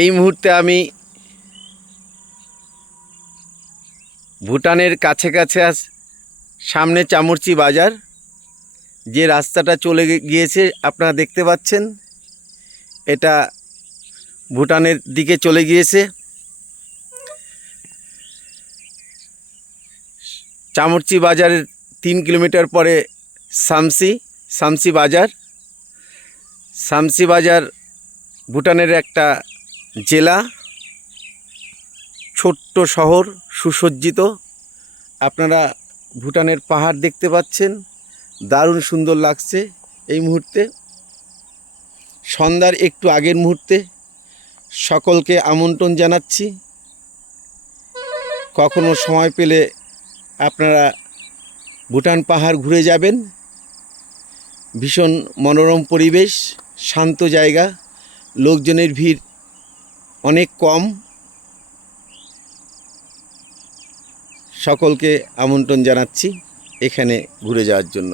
এই মুহূর্তে আমি ভুটানের কাছে সামনে চামরচি বাজার, যে রাস্তাটা চলে গিয়েছে আপনারা দেখতে পাচ্ছেন, এটা ভুটানের দিকে চলে গিয়েছে। চামরচি বাজারের 3 কিলোমিটার পরে শামসি বাজার। শামসি বাজার ভুটানের একটা জেলা, ছোট্ট শহর, সুসজ্জিত। আপনারা ভুটানের পাহাড় দেখতে পাচ্ছেন, দারুণ সুন্দর লাগছে। এই মুহূর্তে সন্ধ্যার একটু আগের মুহূর্তে সকলকে আমন্ত্রণ জানাচ্ছি, কখনো সময় পেলে আপনারা ভুটান পাহাড় ঘুরে যাবেন। ভীষণ মনোরম পরিবেশ, শান্ত জায়গা, লোকজনের ভিড় অনেক কম। সকলকে আমন্ত্রণ জানাচ্ছি এখানে ঘুরে যাওয়ার জন্য।